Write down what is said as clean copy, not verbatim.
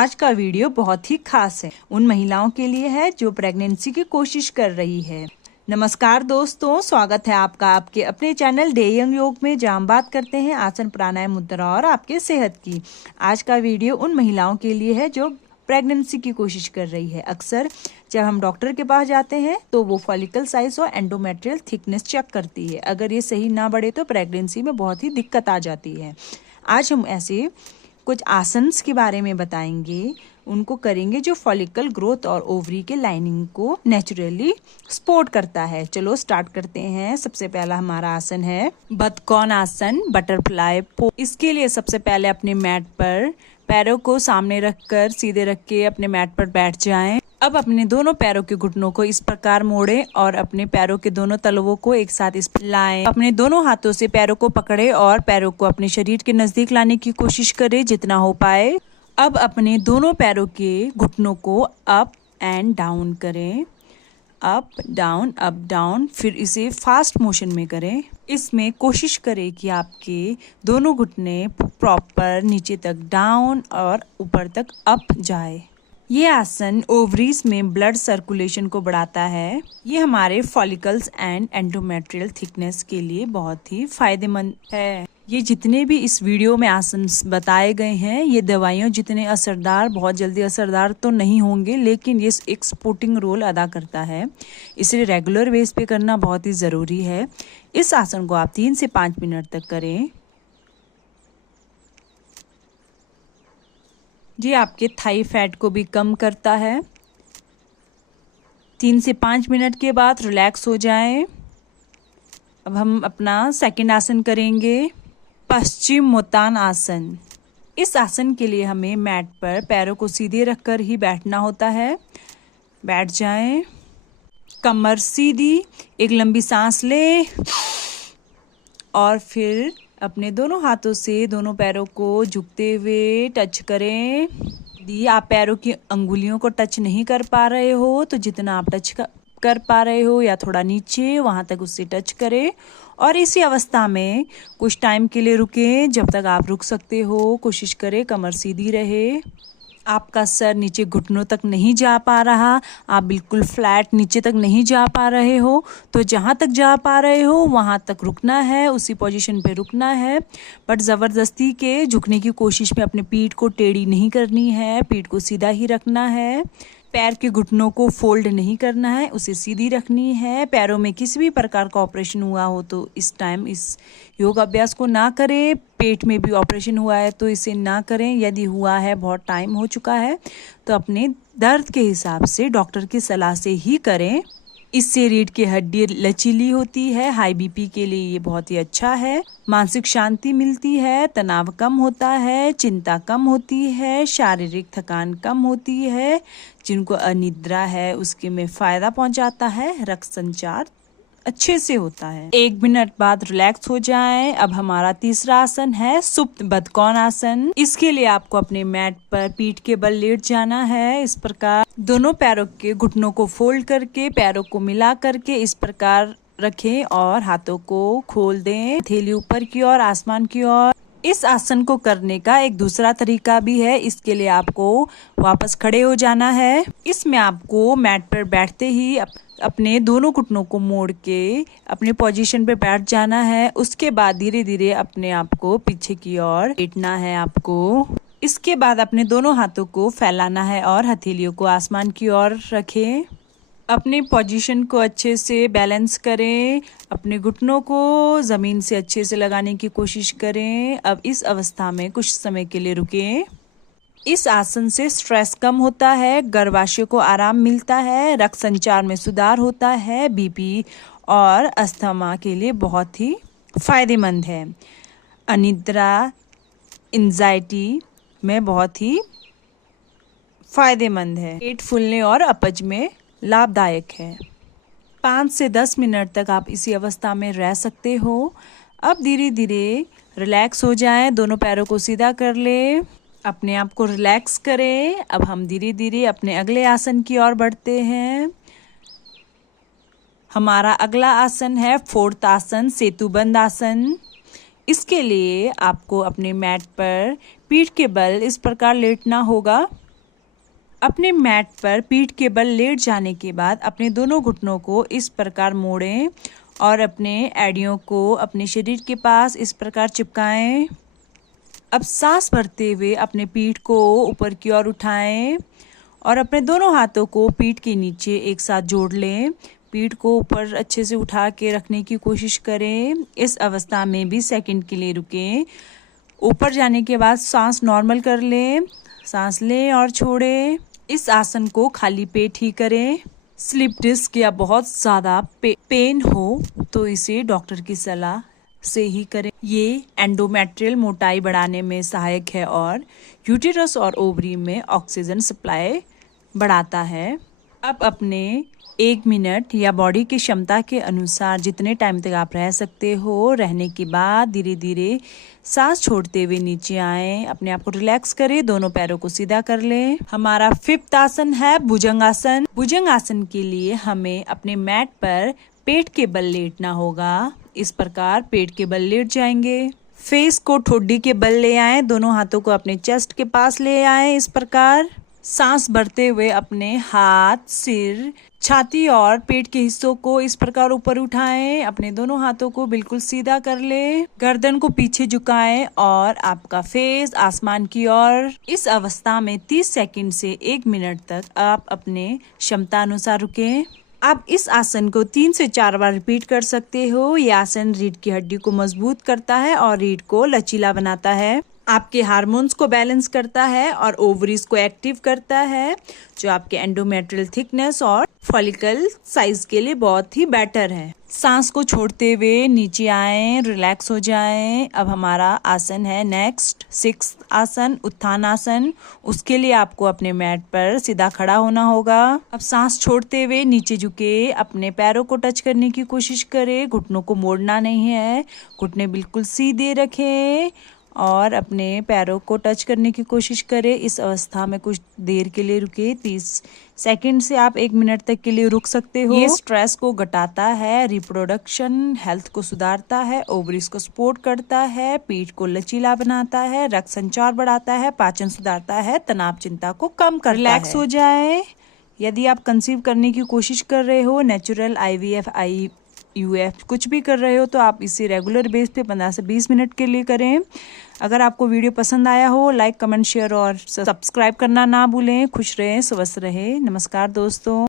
आज का वीडियो बहुत ही खास है। उन महिलाओं के लिए है जो प्रेगनेंसी की कोशिश कर रही है। नमस्कार दोस्तों, स्वागत है आपका आपके अपने चैनल डे यंग योग में, जहाँ हम बात करते हैं आसन, प्राणायाम, मुद्रा और आपके सेहत की। आज का वीडियो उन महिलाओं के लिए है जो प्रेगनेंसी की कोशिश कर रही है। अक्सर जब हम डॉक्टर के पास जाते हैं तो वो फॉलिकल साइज और एंडोमेट्रियल थिकनेस चेक करती है। अगर ये सही ना बढ़े तो प्रेगनेंसी में बहुत ही दिक्कत आ जाती है। आज हम ऐसे कुछ आसन्स के बारे में बताएंगे, उनको करेंगे जो फॉलिकल ग्रोथ और ओवरी के लाइनिंग को नेचुरली सपोर्ट करता है। चलो स्टार्ट करते हैं। सबसे पहला हमारा आसन है बतकौन आसन, बटरफ्लाई पोज। इसके लिए सबसे पहले अपने मैट पर पैरों को सामने रखकर सीधे रख के अपने मैट पर बैठ जाएं। अब अपने दोनों पैरों के घुटनों को इस प्रकार मोड़ें और अपने पैरों के दोनों तलवों को एक साथ इस पर लाएं। अपने दोनों हाथों से पैरों को पकड़े और पैरों को अपने शरीर के नजदीक लाने की कोशिश करें जितना हो पाए। अब अपने दोनों पैरों के घुटनों को अप एंड डाउन करें, अप डाउन, फिर इसे फास्ट मोशन में करें। इसमें कोशिश करें कि आपके दोनों घुटने प्रॉपर नीचे तक डाउन और ऊपर तक अप जाए। ये आसन ओवरीज में ब्लड सर्कुलेशन को बढ़ाता है। ये हमारे फॉलिकल्स एंड एंडोमेट्रियल थिकनेस के लिए बहुत ही फायदेमंद है। ये जितने भी इस वीडियो में आसन बताए गए हैं, ये दवाइयों जितने असरदार, बहुत जल्दी असरदार तो नहीं होंगे, लेकिन ये एक सपोर्टिंग रोल अदा करता है। इसलिए रेगुलर बेस पे करना बहुत ही ज़रूरी है। इस आसन को आप 3 से 5 मिनट तक करें। ये आपके थाई फैट को भी कम करता है। 3 से 5 मिनट के बाद रिलैक्स हो जाएं। अब हम अपना सेकंड आसन करेंगे, पश्चिमोत्तान आसन। इस आसन के लिए हमें मैट पर पैरों को सीधे रखकर ही बैठना होता है। बैठ जाएं, कमर सीधी, एक लंबी सांस लें और फिर अपने दोनों हाथों से दोनों पैरों को झुकते हुए टच करें। यदि आप पैरों की अंगुलियों को टच नहीं कर पा रहे हो तो जितना आप टच कर पा रहे हो या थोड़ा नीचे वहां तक उससे टच करें और इसी अवस्था में कुछ टाइम के लिए रुकें। जब तक आप रुक सकते हो कोशिश करें कमर सीधी रहे। आपका सर नीचे घुटनों तक नहीं जा पा रहा, आप बिल्कुल फ्लैट नीचे तक नहीं जा पा रहे हो, तो जहाँ तक जा पा रहे हो वहाँ तक रुकना है, उसी पोजीशन पे रुकना है। बट ज़बरदस्ती के झुकने की कोशिश में अपने पीठ को टेढ़ी नहीं करनी है, पीठ को सीधा ही रखना है। पैर के घुटनों को फोल्ड नहीं करना है, उसे सीधी रखनी है। पैरों में किसी भी प्रकार का ऑपरेशन हुआ हो तो इस टाइम इस योग अभ्यास को ना करें। पेट में भी ऑपरेशन हुआ है तो इसे ना करें। यदि हुआ है, बहुत टाइम हो चुका है, तो अपने दर्द के हिसाब से डॉक्टर की सलाह से ही करें। इससे रीढ़ की हड्डी लचीली होती है। हाई बीपी के लिए ये बहुत ही अच्छा है। मानसिक शांति मिलती है, तनाव कम होता है, चिंता कम होती है, शारीरिक थकान कम होती है। जिनको अनिद्रा है उसके में फायदा पहुंचाता है। रक्त संचार अच्छे से होता है। 1 मिनट बाद रिलैक्स हो जाएं। अब हमारा तीसरा आसन है सुप्त बतकौन आसन। इसके लिए आपको अपने मैट पर पीठ के बल लेट जाना है। इस प्रकार दोनों पैरों के घुटनों को फोल्ड करके पैरों को मिला करके इस प्रकार रखें और हाथों को खोल दें, हथेली ऊपर की ओर, आसमान की ओर। इस आसन को करने का एक दूसरा तरीका भी है। इसके लिए आपको वापस खड़े हो जाना है। इसमें आपको मैट पर बैठते ही अपने दोनों घुटनों को मोड़ के अपने पोजीशन पे बैठ जाना है। उसके बाद धीरे धीरे अपने आप को पीछे की ओर लेटना है आपको। इसके बाद अपने दोनों हाथों को फैलाना है और हथेलियों को आसमान की ओर रखें। अपने पोजीशन को अच्छे से बैलेंस करें। अपने घुटनों को ज़मीन से अच्छे से लगाने की कोशिश करें। अब इस अवस्था में कुछ समय के लिए रुकें। इस आसन से स्ट्रेस कम होता है, गर्भाशय को आराम मिलता है, रक्त संचार में सुधार होता है, बीपी और अस्थमा के लिए बहुत ही फायदेमंद है। अनिद्रा, एंजाइटी में बहुत ही फायदेमंद है। पेट फूलने और अपच में लाभदायक है। 5 से 10 मिनट तक आप इसी अवस्था में रह सकते हो। अब धीरे धीरे रिलैक्स हो जाएं, दोनों पैरों को सीधा कर ले, अपने आप को रिलैक्स करें। अब हम धीरे धीरे अपने अगले आसन की ओर बढ़ते हैं। हमारा अगला आसन है 4th आसन, सेतुबंद आसन। इसके लिए आपको अपने मैट पर पीठ के बल इस प्रकार लेटना होगा। अपने मैट पर पीठ के बल लेट जाने के बाद अपने दोनों घुटनों को इस प्रकार मोड़ें और अपने एड़ियों को अपने शरीर के पास इस प्रकार चिपकाएं। अब सांस भरते हुए अपने पीठ को ऊपर की ओर उठाएं और अपने दोनों हाथों को पीठ के नीचे एक साथ जोड़ लें। पीठ को ऊपर अच्छे से उठा के रखने की कोशिश करें। इस अवस्था में भी सेकंड के लिए रुकें। ऊपर जाने के बाद सांस नॉर्मल कर लें। सांस लें और छोड़ें। इस आसन को खाली पेट ही करें। स्लिप डिस्क या बहुत ज़्यादा पेन हो तो इसे डॉक्टर की सलाह से ही करें। ये एंडोमेट्रियल मोटाई बढ़ाने में सहायक है और यूटेरस और ओवरी में ऑक्सीजन सप्लाई बढ़ाता है। अब अपने 1 मिनट या बॉडी की क्षमता के अनुसार जितने टाइम तक आप रह सकते हो, रहने के बाद धीरे धीरे सांस छोड़ते हुए नीचे आएं। अपने आप को रिलैक्स करें। दोनों पैरों को सीधा कर लें। हमारा 5th आसन है भुजंगासन। भुजंगासन के लिए हमें अपने मैट पर पेट के बल लेटना होगा। इस प्रकार पेट के बल लेट जाएंगे। फेस को ठोडी के बल ले आएं। दोनों हाथों को अपने चेस्ट के पास ले आएं। इस प्रकार सांस भरते हुए अपने हाथ, सिर, छाती और पेट के हिस्सों को इस प्रकार ऊपर उठाएं। अपने दोनों हाथों को बिल्कुल सीधा कर लें। गर्दन को पीछे झुकाएं और आपका फेस आसमान की ओर। इस अवस्था में 30 सेकंड से 1 मिनट तक आप अपने क्षमता अनुसार रुकें। आप इस आसन को 3 से 4 बार रिपीट कर सकते हो। ये आसन रीढ़ की हड्डी को मजबूत करता है और रीढ़ को लचीला बनाता है। आपके हार्मोन्स को बैलेंस करता है और ओवरीज को एक्टिव करता है, जो आपके एंडोमेट्रियल थिकनेस और फॉलिकल साइज के लिए बहुत ही बेटर है। सांस को छोड़ते हुए नीचे आएं, रिलैक्स हो जाएं। अब हमारा आसन है नेक्स्ट 6th आसन, उत्थान आसन। उसके लिए आपको अपने मैट पर सीधा खड़ा होना होगा। अब सांस छोड़ते हुए नीचे झुके, अपने पैरों को टच करने की कोशिश करें। घुटनों को मोड़ना नहीं है। घुटने बिल्कुल सीधे रखें और अपने पैरों को टच करने की कोशिश करें। इस अवस्था में कुछ देर के लिए रुके। 30 सेकंड से आप 1 मिनट तक के लिए रुक सकते हो। ये स्ट्रेस को घटाता है, रिप्रोडक्शन हेल्थ को सुधारता है, ओवरीज को सपोर्ट करता है, पीठ को लचीला बनाता है, रक्त संचार बढ़ाता है, पाचन सुधारता है, तनाव चिंता को कम करता है। रिलैक्स हो जाए। यदि आप कंसीव करने की कोशिश कर रहे हो, नेचुरल IVF, IUF कुछ भी कर रहे हो, तो आप इसे रेगुलर बेस पे 15 से 20 मिनट के लिए करें। अगर आपको वीडियो पसंद आया हो, लाइक, कमेंट, शेयर और सब्सक्राइब करना ना भूलें। खुश रहें, स्वस्थ रहें। नमस्कार दोस्तों।